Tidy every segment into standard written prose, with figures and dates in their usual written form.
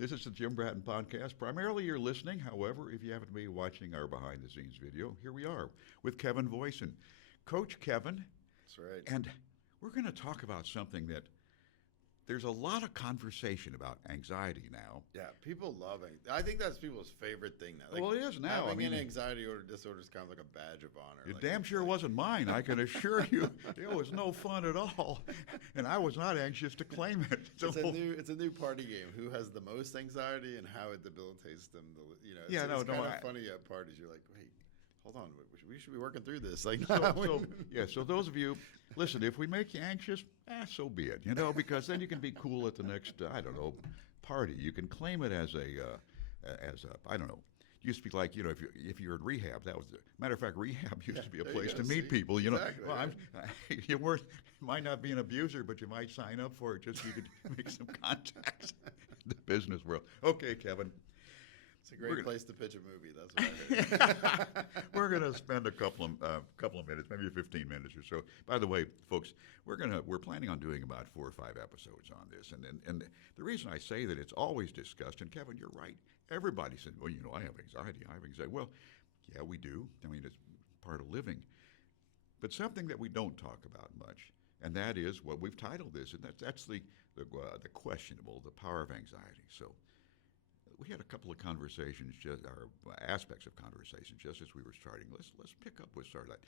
This is the Jim Bratton podcast. Primarily you're listening. However, if you happen to be watching our behind the scenes video, here we are with Kevin Voisin. Coach Kevin. That's right. And we're going to talk about something that there's a lot of conversation about anxiety now. Yeah, people love it. I think that's people's favorite thing now. Well, it is now. Having an anxiety or disorder is kind of like a badge of honor. It damn sure wasn't mine, I can assure you. It was no fun at all, and I was not anxious to claim it. So, it's a new party game. Who has the most anxiety and how it debilitates them? It's kind of funny at parties. You're like, wait, hold on, we should be working through this. Like, so those of you, listen, if we make you anxious, so be it, because then you can be cool at the next, party. You can claim it as a, I don't know. Used to be like, if you're in rehab, that was matter of fact, rehab used to be a place to meet people. Exactly, well, you might not be an abuser, but you might sign up for it just so you could make some contacts in the business world. Okay, Kevin. It's a great place to pitch a movie. That's what I heard. We're going to spend a couple of minutes, maybe 15 minutes or so. By the way, folks, we're planning on doing about 4 or 5 episodes on this, and the reason I say that it's always discussed, and Kevin, you're right. Everybody said, well, I have anxiety. I have anxiety. Well, yeah, we do. I mean, it's part of living, but something that we don't talk about much, and that is what we've titled this, and that's the questionable, the power of anxiety. So. We had a couple of conversations, or aspects of conversations, just as we were starting. Let's pick up with start that.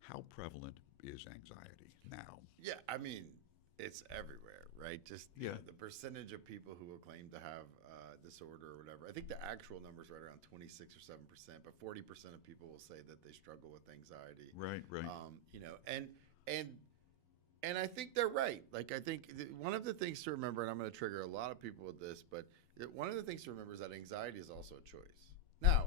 How prevalent is anxiety now? Yeah, I mean, it's everywhere, right? The percentage of people who will claim to have disorder or whatever. I think the actual number is right around 26 or 7%, but 40% of people will say that they struggle with anxiety. Right. And I think they're right. Like, I think one of the things to remember, and I'm going to trigger a lot of people with this, but one of the things to remember is that anxiety is also a choice. Now,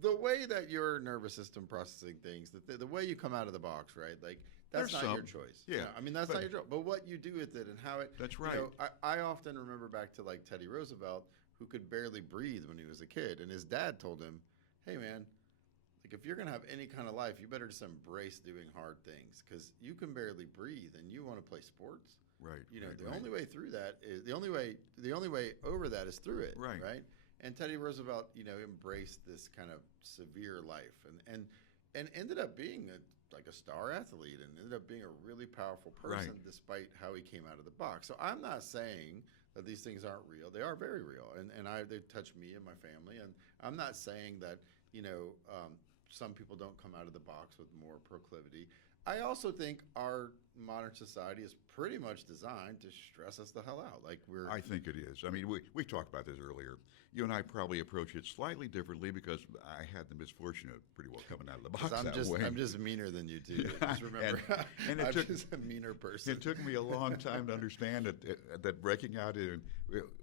the way that your nervous system processing things, the way you come out of the box, right? Like, that's not your choice. Yeah. I mean, that's not your choice. But what you do with it and how it. That's right. I often remember back to, like, Teddy Roosevelt, who could barely breathe when he was a kid. And his dad told him, hey, man, like, if you're going to have any kind of life, you better just embrace doing hard things because you can barely breathe and you want to play sports. Right. The only way through that is the only way over that is through it. Right. And Teddy Roosevelt, embraced this kind of severe life and ended up being a star athlete and ended up being a really powerful person despite how he came out of the box. So I'm not saying that these things aren't real. They are very real. And they touch me and my family. And I'm not saying that, some people don't come out of the box with more proclivity. I also think our modern society is pretty much designed to stress us the hell out. I think it is. I mean, we talked about this earlier. You and I probably approach it slightly differently because I had the misfortune of pretty well coming out of the box way. I'm just meaner than you two. Just remember, I'm just a meaner person. It took me a long time to understand that breaking out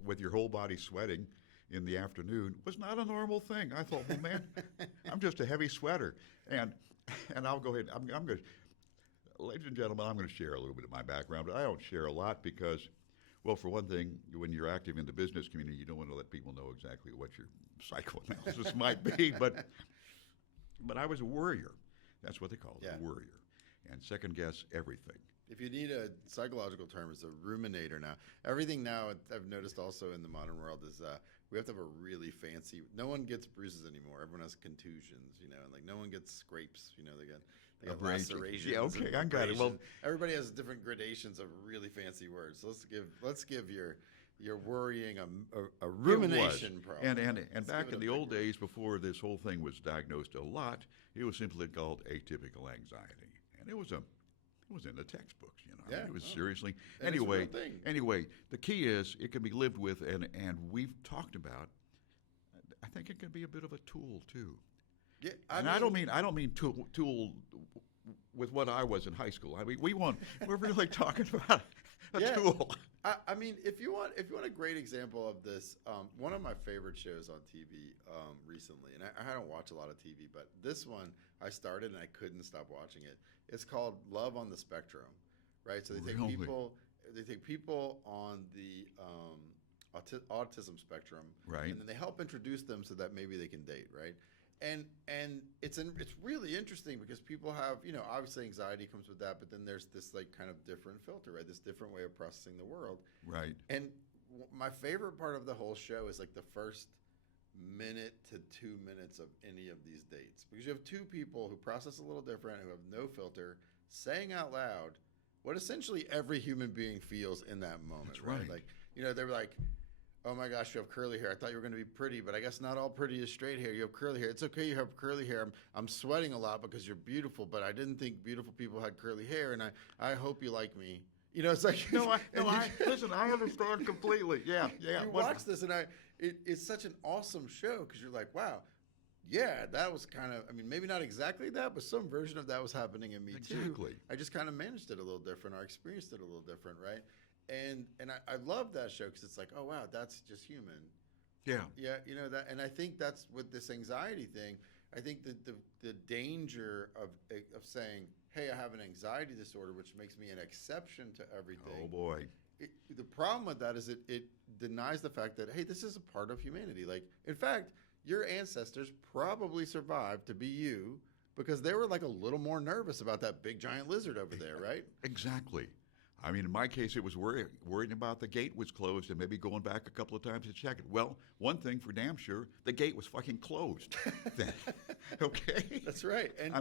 with your whole body sweating in the afternoon was not a normal thing. I thought, well, man, I'm just a heavy sweater. And I'll go ahead. I'm going to, ladies and gentlemen, I'm going to share a little bit of my background, but I don't share a lot because, well, for one thing, when you're active in the business community, you don't want to let people know exactly what your psychoanalysis might be. But I was a worrier. That's what they call it, a worrier. And second guess everything. If you need a psychological term, it's a ruminator now. Everything now, I've noticed also in the modern world, is we have to have a really fancy. No one gets bruises anymore. Everyone has contusions, and like no one gets scrapes. They got lacerations. Yeah, okay, I got it. Well, everybody has different gradations of really fancy words. So let's give your worrying a rumination problem. And back in the old days, before this whole thing was diagnosed a lot, it was simply called atypical anxiety, and it was in the textbooks, it was seriously. Anyway, the key is it can be lived with, and we've talked about. I think it can be a bit of a tool too. Yeah, I don't mean tool with what I was in high school. I mean, we're really talking about a tool. I mean, if you want a great example of this, one of my favorite shows on TV recently, and I don't watch a lot of TV, but this one I started and I couldn't stop watching it. It's called Love on the Spectrum, right? So they take people on the autism spectrum, right, and then they help introduce them so that maybe they can date, right? And it's really interesting because people have, obviously anxiety comes with that, but then there's this like kind of different filter, right? This different way of processing the world. Right. And my favorite part of the whole show is like the first minute to 2 minutes of any of these dates, because you have two people who process a little different, who have no filter, saying out loud what essentially every human being feels in that moment. That's right. Like, they're like, oh my gosh, you have curly hair. I thought you were going to be pretty, but I guess not all pretty is straight hair. You have curly hair. It's okay you have curly hair. I'm sweating a lot because you're beautiful, but I didn't think beautiful people had curly hair, and I hope you like me. It's like Listen, I understand completely. Yeah. You watch this, and it's such an awesome show, because you're like, wow, yeah, that was kind of, maybe not exactly that, but some version of that was happening in me too. Exactly. I just kind of managed it a little different, or experienced it a little different, right? And I love that show, because it's like, oh wow, that's just human. Yeah. Yeah, that, and I think that's with this anxiety thing. I think that the danger of saying, hey, I have an anxiety disorder, which makes me an exception to everything. Oh boy. The problem with that is it denies the fact that, hey, this is a part of humanity. Like, in fact, your ancestors probably survived to be you, because they were like a little more nervous about that big giant lizard over there, right? Exactly. In my case, it was worrying about the gate was closed and maybe going back a couple of times to check it. Well, one thing for damn sure, the gate was fucking closed. Okay? That's right. And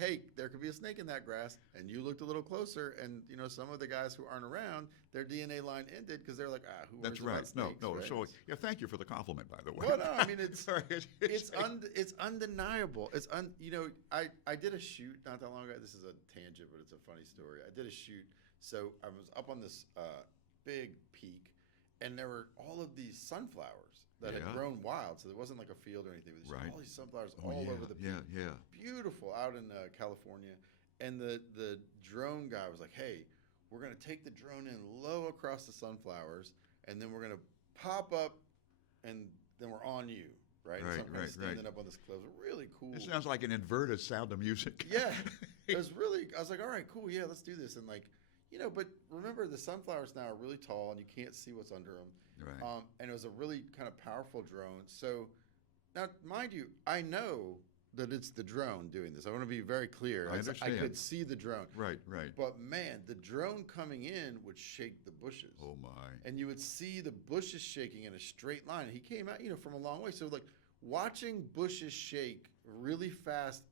hey, there could be a snake in that grass, and you looked a little closer, and some of the guys who aren't around, their DNA line ended, because they're like, who worries about snakes? No. Right? So yeah, thank you for the compliment, by the way. Well, no, it's undeniable. I did a shoot not that long ago. This is a tangent, but it's a funny story. I did a shoot. So I was up on this big peak, and there were all of these sunflowers that had grown wild. So there wasn't like a field or anything. There was all these sunflowers all over the peak. Yeah. Beautiful, out in California. And the drone guy was like, hey, we're going to take the drone in low across the sunflowers, and then we're going to pop up, and then we're on you. Right. Standing up on this cliff. Really cool. It sounds like an inverted Sound of Music. Yeah. I was like, all right, cool. Yeah, let's do this. And like, but remember, the sunflowers now are really tall, and you can't see what's under them. Right. And it was a really kind of powerful drone. So now, mind you, I know that it's the drone doing this. I want to be very clear. I understand. I could see the drone. Right. But man, the drone coming in would shake the bushes. Oh my. And you would see the bushes shaking in a straight line. He came out, from a long way. So like watching bushes shake really fast,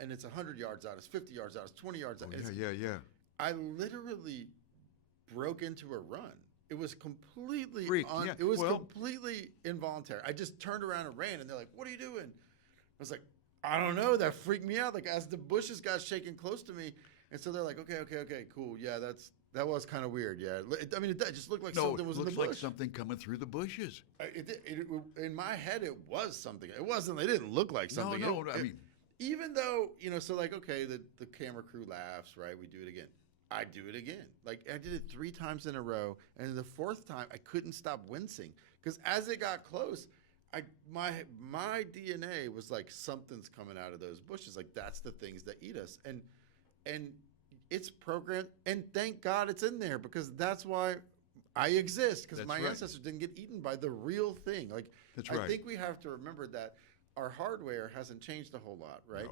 and it's 100 yards out, it's 50 yards out, it's 20 yards out. Yeah. I literally broke into a run. It was completely completely involuntary. I just turned around and ran, and they're like, "What are you doing?" I was like, "I don't know." That freaked me out. Like, as the bushes got shaking close to me, and so they're like, "Okay, cool. Yeah, that was kind of weird. Yeah, it just looked like something was in the bush. It looks like something coming through the bushes. In my head, it was something. It wasn't. It didn't look like something. No. Even though so like, okay, the camera crew laughs, right? We do it again. I do it again. Like, I did it 3 times in a row, and the 4th time I couldn't stop wincing, because as it got close, my DNA was like, something's coming out of those bushes. Like, that's the things that eat us, and it's programmed. And thank God it's in there, because that's why I exist, because my ancestors didn't get eaten by the real thing. Like, I think we have to remember that our hardware hasn't changed a whole lot, right?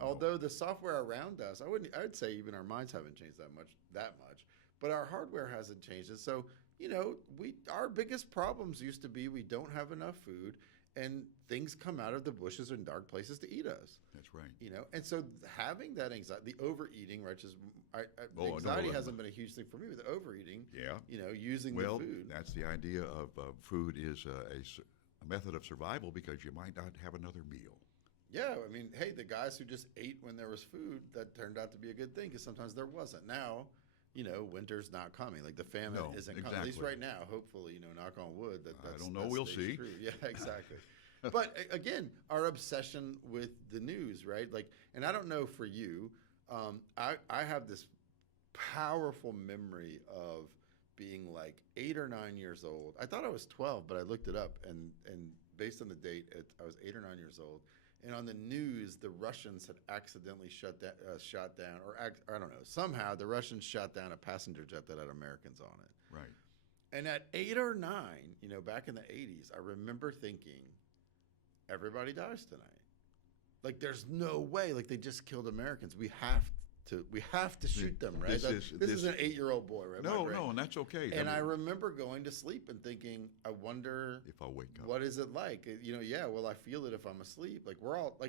Although the software around us, I'd say even our minds haven't changed that much, but our hardware hasn't changed. And so, our biggest problems used to be we don't have enough food, and things come out of the bushes and dark places to eat us. That's right. And so having that anxiety, the overeating, right? Anxiety hasn't been a huge thing for me, with the overeating. Yeah. Using the food. That's the idea of food is a method of survival, because you might not have another meal. Yeah, hey, the guys who just ate when there was food, that turned out to be a good thing, because sometimes there wasn't. Now, winter's not coming. Like, the famine isn't coming. At least right now, hopefully, knock on wood. I don't know. We'll see. True. Yeah, exactly. But again, our obsession with the news, right? Like, and I don't know for you, I have this powerful memory of being like 8 or 9 years old. I thought I was 12, but I looked it up, and based on the date, I was 8 or 9 years old. And on the news, the Russians had accidentally shot down, or I don't know, somehow the Russians shot down a passenger jet that had Americans on it. Right. And at 8 or 9, back in the 80s, I remember thinking, everybody dies tonight. Like, there's no way. Like, they just killed Americans. We have we have to shoot them, right? This is an 8-year-old boy, right? No, and that's okay. And I remember going to sleep and thinking, I wonder if I'll wake up. What is it like? Will I feel it if I'm asleep? Like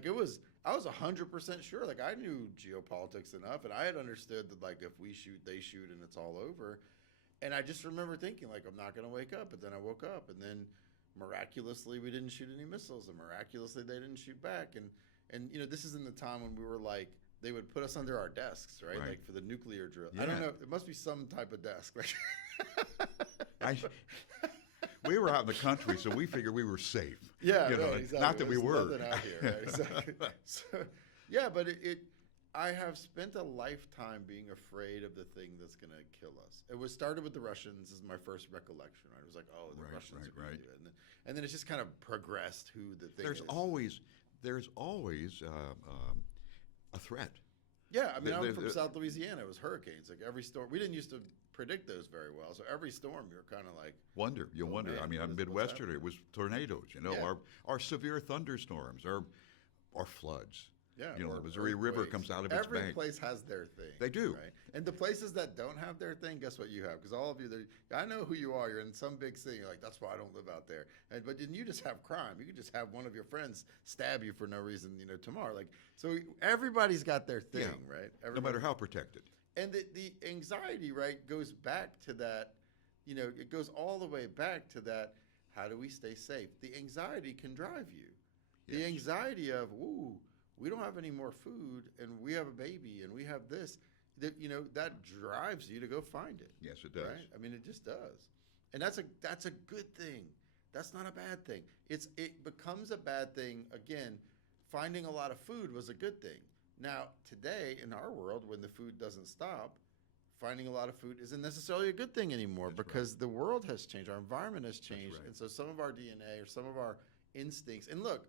I was 100% sure. Like I knew geopolitics enough, and I had understood that like if we shoot, they shoot, and it's all over. And I just remember thinking like I'm not going to wake up, but then I woke up, and then miraculously we didn't shoot any missiles, and miraculously they didn't shoot back, and this is in the time when we were like. They would put us under our desks, right? Like for the nuclear drill. Yeah. I don't know. It must be some type of desk. We were out in the country, so we figured we were safe. Yeah, exactly. Not that we were. Nothing out here, right? Exactly. But I have spent a lifetime being afraid of the thing that's going to kill us. It was started with the Russians. This is my first recollection, right? It was like, the Russians are going to do it. And then it's just kind of progressed who the thing is. There's always a threat. Yeah, I mean, I'm from South Louisiana. It was hurricanes. Like every storm, we didn't used to predict those very well. So every storm, you're kind of like wonder. Man, I mean, I'm Midwestern. It was tornadoes. Our severe thunderstorms, our floods. Yeah, the Missouri River comes out of its bank. Every place has their thing. They do, right? And the places that don't have their thing, guess what you have? Because all of you, I know who you are. You're in some big city. You're like, that's why I don't live out there. But then you just have crime. You could just have one of your friends stab you for no reason, tomorrow. Like, so everybody's got their thing, right? No matter how protected. And the anxiety, right, goes back to that. It goes all the way back to that. How do we stay safe? The anxiety can drive you. Yes. The anxiety of, we don't have any more food, and we have a baby, and we have this. That drives you to go find it. Yes, it does. Right? I mean, it just does, and that's a good thing. That's not a bad thing. It becomes a bad thing again. Finding a lot of food was a good thing. Now today in our world, when the food doesn't stop, finding a lot of food isn't necessarily a good thing anymore because the world has changed, our environment has changed, and so some of our DNA or some of our instincts. And look.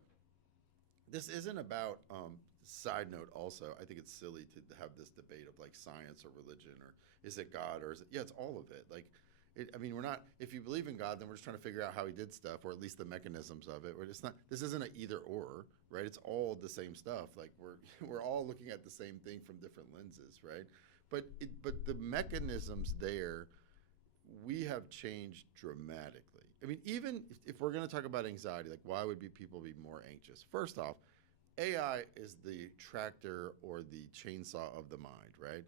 This isn't about, side note also, I think it's silly to have this debate of like science or religion or is it God or is it, it's all of it. Like, we're not, if you believe in God, then we're just trying to figure out how he did stuff or at least the mechanisms of it. This isn't an either or, right? It's all the same stuff. Like we're all looking at the same thing from different lenses, right? But the mechanisms there, we have changed dramatically. I mean, even if we're going to talk about anxiety, like why would people be more anxious? First off, AI is the tractor or the chainsaw of the mind, right?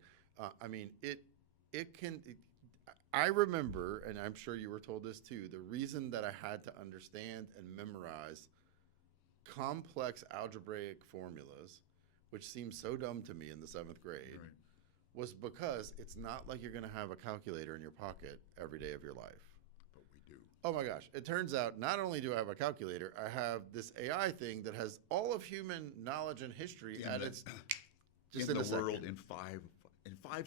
I remember, and I'm sure you were told this too, the reason that I had to understand and memorize complex algebraic formulas, which seemed so dumb to me in the 7th grade, was because it's not like you're going to have a calculator in your pocket every day of your life. Oh my gosh. It turns out not only do I have a calculator, I have this AI thing that has all of human knowledge and history at its just in the world in 5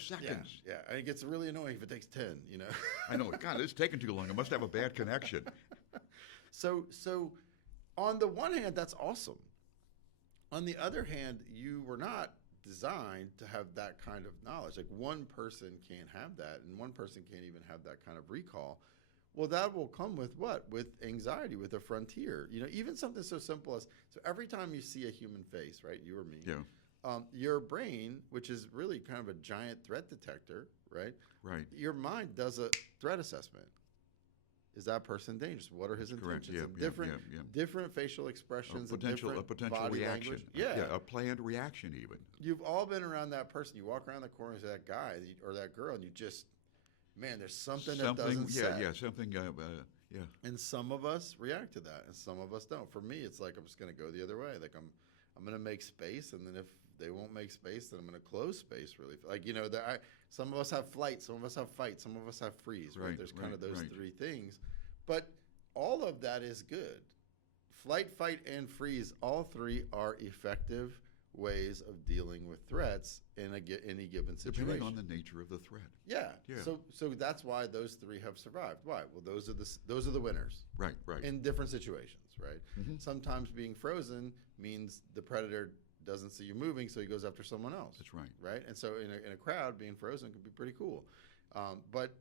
seconds. Yeah. And it gets really annoying if it takes 10, I know. God, it's taking too long. I must have a bad connection. So on the one hand, that's awesome. On the other hand, you were not designed to have that kind of knowledge. Like one person can't have that, and one person can't even have that kind of recall. Well, that will come with what? With anxiety, with a frontier. Even something so simple as, so every time you see a human face, right, you or me, your brain, which is really kind of a giant threat detector, right? Right. Your mind does a threat assessment. Is that person dangerous? What are his intentions? Different facial expressions, a potential body reaction. Language. A planned reaction even. You've all been around that person. You walk around the corner and see that guy or that girl, and you just... Man, there's something that doesn't set. Something. And some of us react to that, and some of us don't. For me, it's like I'm just going to go the other way. Like I'm going to make space, and then if they won't make space, then I'm going to close space. Really, like some of us have flight, some of us have fight, some of us have freeze. Right? There's kind of those three things, but all of that is good. Flight, fight, and freeze. All three are effective ways of dealing with threats in any given situation. Depending on the nature of the threat. Yeah. So that's why those three have survived. Why? Well, those are the winners. Right. In different situations, right? Mm-hmm. Sometimes being frozen means the predator doesn't see you moving, so he goes after someone else. That's right. Right? And so in a crowd, being frozen could be pretty cool. But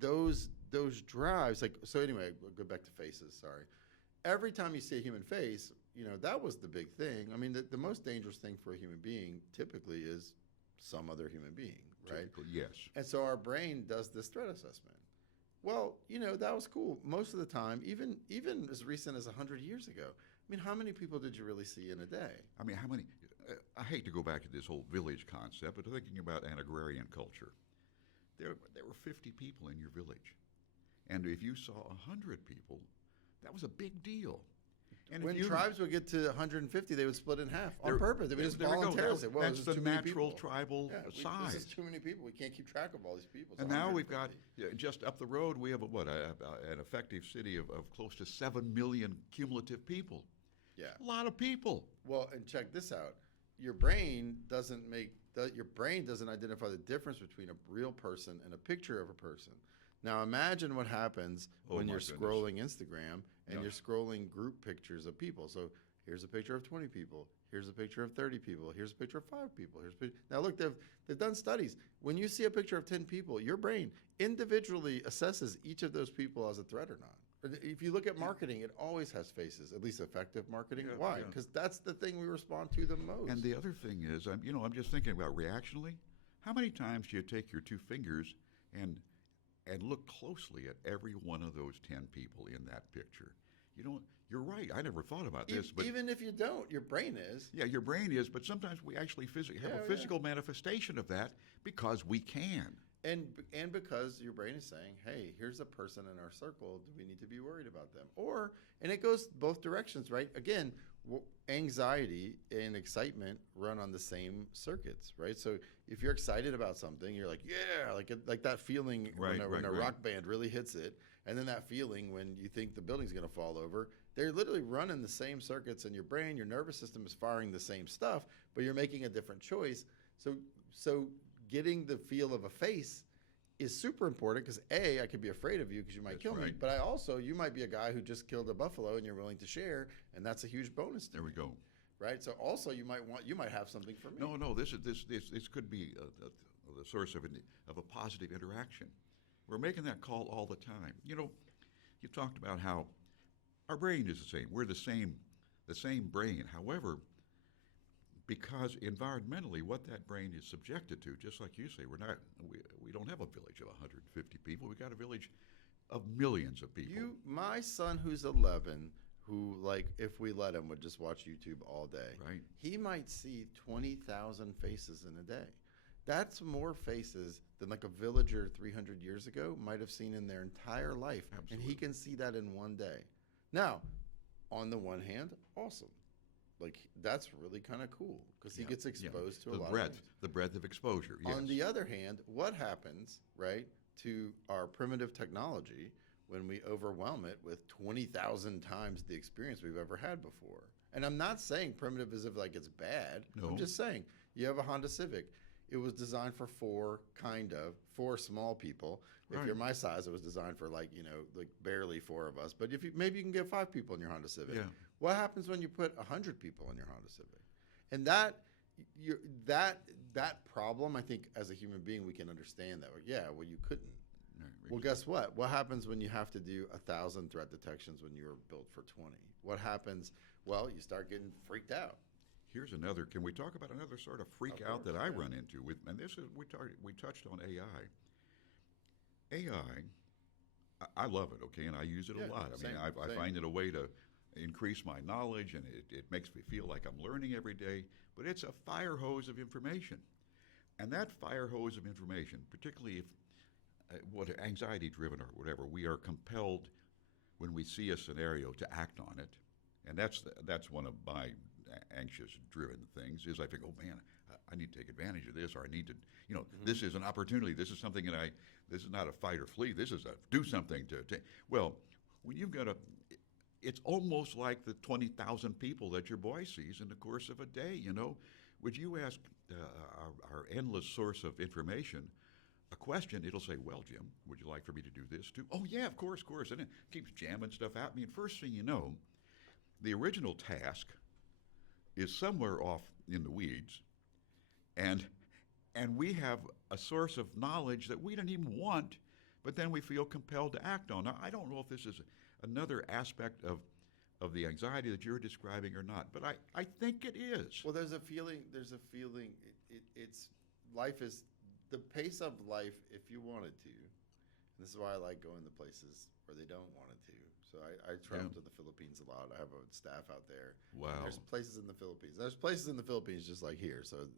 those drives, like, so anyway, we'll go back to faces, sorry. Every time you see a human face, that was the big thing. I mean, the most dangerous thing for a human being typically is some other human being, right? Typically, yes. And so our brain does this threat assessment. Well, that was cool. Most of the time, even as recent as 100 years ago. I mean, how many people did you really see in a day? I mean, how many? I hate to go back to this whole village concept, but thinking about an agrarian culture, there were 50 people in your village, and if you saw 100 people, that was a big deal. And when tribes would get to 150, they would split in half on purpose. They would just voluntarily say, well, that's the natural tribal size. This is too many people. We can't keep track of all these people. And now we've got, just up the road, we have an effective city of close to 7 million cumulative people. Yeah. A lot of people. Well, and check this out. Your brain doesn't identify the difference between a real person and a picture of a person. Now imagine what happens when you're scrolling Instagram and you're scrolling group pictures of people. So here's a picture of 20 people. Here's a picture of 30 people. Here's a picture of 5 people. Now look, they've done studies. When you see a picture of 10 people, your brain individually assesses each of those people as a threat or not. If you look at marketing, it always has faces, at least effective marketing. Yeah, why? Because that's the thing we respond to the most. And the other thing is, I'm just thinking about reactionally. How many times do you take your 2 fingers and look closely at every one of those 10 people in that picture? You're right. I never thought about this. But even if you don't, your brain is. Yeah, your brain is, but sometimes we actually have a physical manifestation of that because we can. And because your brain is saying, hey, here's a person in our circle. Do we need to be worried about them? And it goes both directions, right? Again, anxiety and excitement run on the same circuits, right? So if you're excited about something, you're like, yeah, like that feeling when a rock band really hits it, and then that feeling when you think the building's going to fall over. They're literally running the same circuits in your brain. Your nervous system is firing the same stuff, but you're making a different choice. So getting the feel of a face is super important because I could be afraid of you because you might kill me, but you might be a guy who just killed a buffalo and you're willing to share, and that's a huge bonus. There we go. Right. So also you might have something for me. No. This could be the source of a positive interaction. We're making that call all the time. You talked about how our brain is the same. We're the same brain. However, because environmentally, what that brain is subjected to, just like you say, we don't have a village of 150 people. We got a village of millions of people. My son, who's 11, who if we let him would just watch YouTube all day. Right. He might see 20,000 faces in a day. That's more faces than a villager 300 years ago might have seen in their entire life. Absolutely. And he can see that in one day. Now, on the one hand, awesome. That's really kind of cool because he gets exposed to a lot of things. The breadth of exposure, yes. On the other hand, what happens, right, to our primitive technology when we overwhelm it with 20,000 times the experience we've ever had before? And I'm not saying primitive as if it's bad. No. I'm just saying you have a Honda Civic. It was designed for four small people. If you're my size, it was designed for barely 4 of us. But maybe you can get 5 people in your Honda Civic. Yeah. What happens when you put 100 people in your Honda Civic? And that problem, I think, as a human being, we can understand that. You couldn't. Well, guess what? What happens when you have to do 1,000 threat detections when you were built for 20? What happens? Well, you start getting freaked out. Here's another. Can we talk about another sort of freak out that I run into with? And this is we touched on AI. I love it. Okay, and I use it a lot. I find it a way to increase my knowledge, and it makes me feel like I'm learning every day. But it's a fire hose of information, and that fire hose of information, particularly if anxiety-driven or whatever, we are compelled when we see a scenario to act on it, and that's one of my anxious-driven things. Is I think, oh man, I need to take advantage of this, or I need to, this is an opportunity. This is something this is not a fight or flee. This is a do something to. Well, when you've got it's almost like the 20,000 people that your boy sees in the course of a day. Would you ask our endless source of information a question? It'll say, well, Jim, would you like for me to do this too? Oh, yeah, of course. And it keeps jamming stuff at me. And first thing you know, the original task is somewhere off in the weeds, and we have a source of knowledge that we don't even want, but then we feel compelled to act on. Now, I don't know if this is another aspect of the anxiety that you're describing or not, but I think it is. Well, there's a feeling. It's life is the pace of life if you wanted to. And this is why I like going to places where they don't want it to. So I travel to the Philippines a lot. I have a staff out there. Wow. There's places in the Philippines. There's places in the Philippines just like here. So,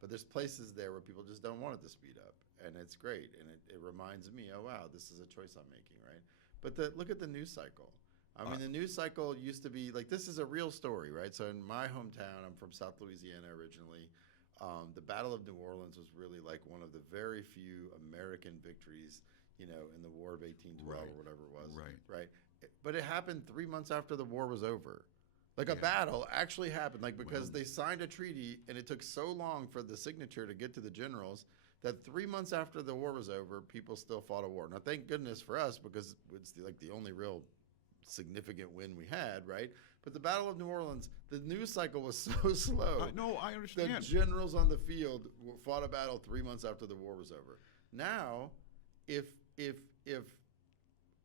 but there's places there where people just don't want it to speed up, and it's great. And it reminds me, oh wow, this is a choice I'm making, right? But look at the news cycle. I mean, the news cycle used to be like, this is a real story, right? So in my hometown, I'm from South Louisiana originally. The Battle of New Orleans was really like one of the very few American victories, in the War of 1812 or whatever it was. Right. But it happened 3 months after the war was over. Like a battle actually happened, because they signed a treaty and it took so long for the signature to get to the generals that 3 months after the war was over, people still fought a war. Now, thank goodness for us, because it's the only real significant win we had, right? But the Battle of New Orleans, the news cycle was so slow. No, I understand. The generals on the field fought a battle 3 months after the war was over. Now, if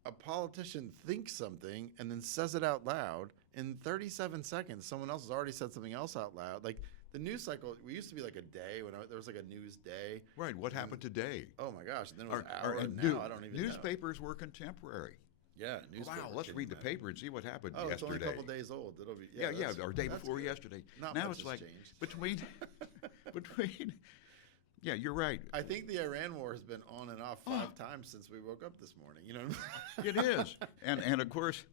a politician thinks something and then says it out loud, in 37 seconds, someone else has already said something else out loud. Like the news cycle, we used to be like a day there was like a news day. Right. What happened today? Oh my gosh! And then it was an hour, and now I don't even know. Newspapers were contemporary. Yeah. Wow. Let's read the paper and see what happened yesterday. It's only a couple days old. It'll be or day before yesterday. Now it's like changed. between. Yeah, you're right. I think the Iran war has been on and off 5 times since we woke up this morning. It is, and of course,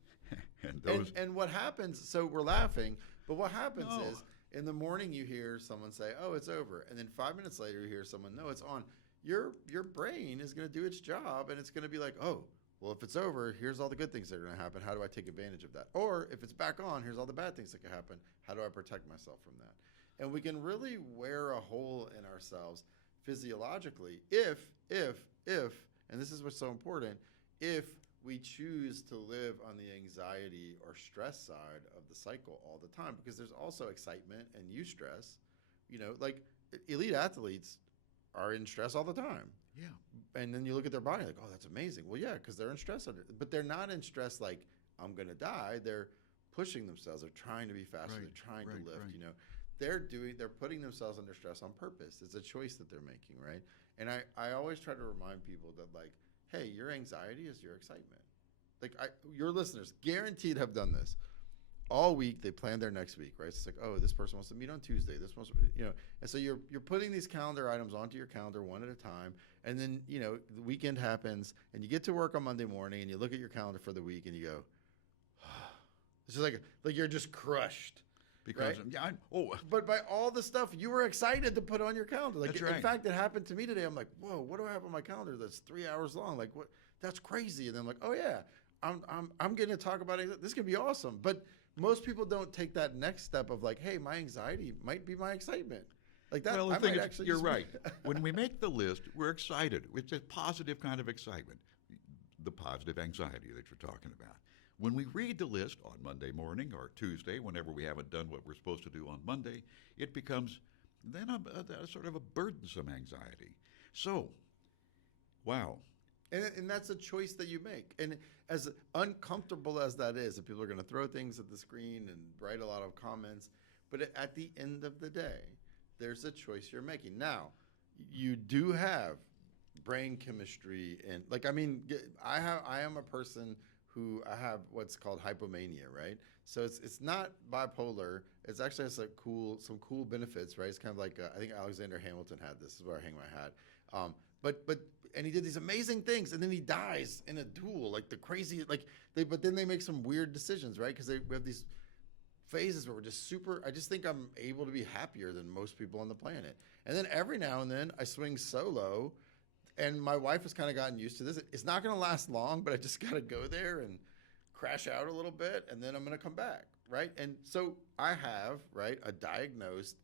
and what happens? So we're laughing, but what happens is in the morning you hear someone say, "Oh, it's over," and then 5 minutes later you hear someone, "No, it's on." Your brain is going to do its job, and it's going to be like, "Oh, well, if it's over, here's all the good things that are going to happen. How do I take advantage of that?" Or if it's back on, here's all the bad things that can happen. How do I protect myself from that? And we can really wear a hole in ourselves physiologically if, and this is what's so important, if we choose to live on the anxiety or stress side of the cycle all the time, because there's also excitement and eustress. Like elite athletes are in stress all the time. Yeah. And then you look at their body like, oh, that's amazing. Well, yeah, because they're in stress but they're not in stress like, I'm going to die. They're pushing themselves. They're trying to be faster. They're trying to lift, They're putting themselves under stress on purpose. It's a choice that they're making, right? And I always try to remind people that, like, hey, your anxiety is your excitement. Like, your listeners guaranteed have done this. All week, they plan their next week, right? It's like, oh, this person wants to meet on Tuesday. This wants to, And so you're putting these calendar items onto your calendar one at a time. And then, the weekend happens, and you get to work on Monday morning, and you look at your calendar for the week, and you go, it's just like you're just crushed. Because but by all the stuff you were excited to put on your calendar, like that's right. In fact, it happened to me today. I'm like, whoa, what do I have on my calendar that's 3 hours long? Like, what? That's crazy. And then I'm like, oh yeah, I'm going to talk about it. This can be awesome. But most people don't take that next step of like, hey, my anxiety might be my excitement. Like that. Well, the I thing might is, you're right. When we make the list, we're excited. It's a positive kind of excitement, the positive anxiety that you're talking about. When we read the list on Monday morning or Tuesday, whenever we haven't done what we're supposed to do on Monday, it becomes then a sort of a burdensome anxiety. So, wow. And that's a choice that you make. And as uncomfortable as that is, and people are going to throw things at the screen and write a lot of comments, but at the end of the day, there's a choice you're making. Now, you do have brain chemistry and I am a person who I have what's called hypomania, right? So it's not bipolar. It's actually has some cool benefits, right? It's kind of like I think Alexander Hamilton had this. This is where I hang my hat. And he did these amazing things, and then he dies in a duel, like the crazy, but then they make some weird decisions, right? Because we have these phases where we're just super. I just think I'm able to be happier than most people on the planet. And then every now and then I swing solo. And my wife has kind of gotten used to this. It's not going to last long, but I just got to go there and crash out a little bit, and then I'm going to come back, right? And so I have, right, a diagnosed,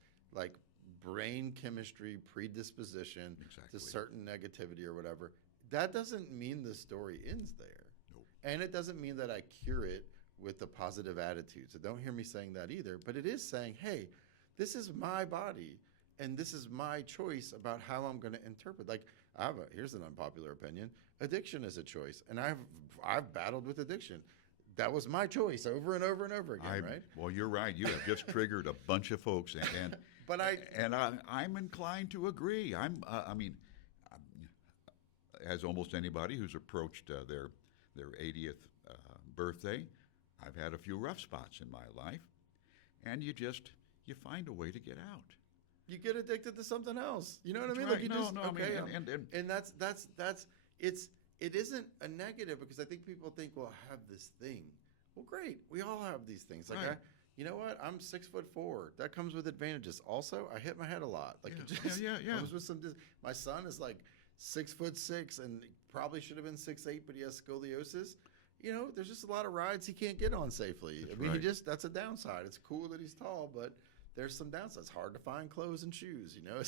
brain chemistry predisposition to certain negativity or whatever. That doesn't mean the story ends there. Nope. And it doesn't mean that I cure it with a positive attitude. So don't hear me saying that either. But it is saying, hey, this is my body, and this is my choice about how I'm going to interpret. Here's an unpopular opinion. Addiction is a choice, and I've battled with addiction. That was my choice over and over and over again, right? Well, you're right. You have just triggered a bunch of folks, and But I'm inclined to agree. As almost anybody who's approached their 80th birthday, I've had a few rough spots in my life, and you find a way to get out. You get addicted to something else. You know what I mean? Right. Like you And it isn't a negative, because I think people think, well, I have this thing. Well, great. We all have these things. Like, right. you know what? I'm 6'4". That comes with advantages. Also, I hit my head a lot. Like it just comes with some. My son is like 6'6" and probably should have been 6'8", but he has scoliosis. You know, there's just a lot of rides he can't get on safely. That's I mean, right. that's a downside. It's cool that he's tall, but there's some downsides. It's hard to find clothes and shoes. You know,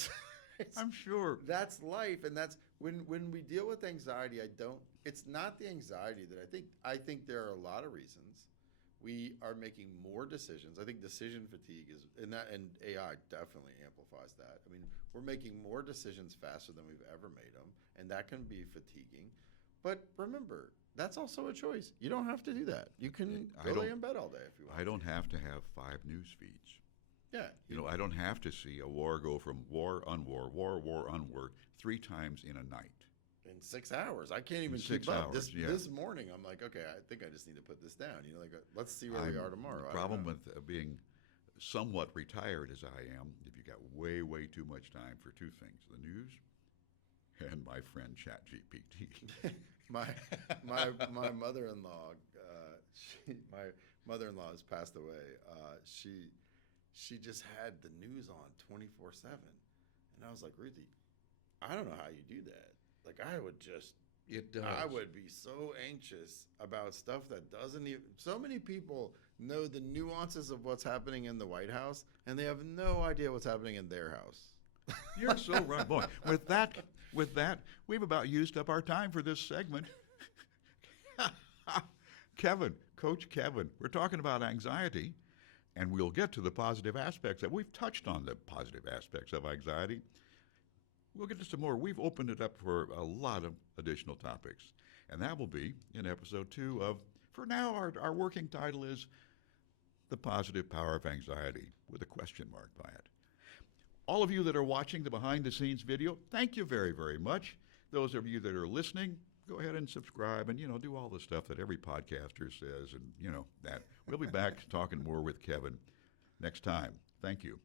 I'm sure that's life, and that's when we deal with anxiety. It's not the anxiety that I think there are a lot of reasons. We are making more decisions. I think decision fatigue is, and AI definitely amplifies that. I mean, we're making more decisions faster than we've ever made them, and that can be fatiguing. But remember, that's also a choice. You don't have to do that. You can go lay in bed all day if you want. I don't have to have 5 news feeds. Yeah. I don't have to see a war go from war on war, war on war 3 times in a night. In 6 hours. I can't even keep up. This morning, I'm like, okay, I think I just need to put this down. You know, like, let's see where we are tomorrow. The problem with being somewhat retired as I am, if you got way, way too much time for 2 things, the news and my friend ChatGPT. my mother-in-law, my mother-in-law has passed away. She just had the news on 24/7. And I was like, Ruthie, I don't know how you do that. Like, I would just, it does. I would be so anxious about stuff that doesn't even, so many people know the nuances of what's happening in the White House, and they have no idea what's happening in their house. You're so right, boy. With that, we've about used up our time for this segment. Coach Kevin, we're talking about anxiety, and we'll get to the positive aspects that we've touched on, the positive aspects of anxiety. We'll get to some more. We've opened it up for a lot of additional topics, and that will be in episode 2 of, for now, our working title is The Positive Power of Anxiety, with a question mark by it. All of you that are watching the behind-the-scenes video, thank you very, very much. Those of you that are listening, go ahead and subscribe and, do all the stuff that every podcaster says and, that. We'll be back talking more with Kevin next time. Thank you.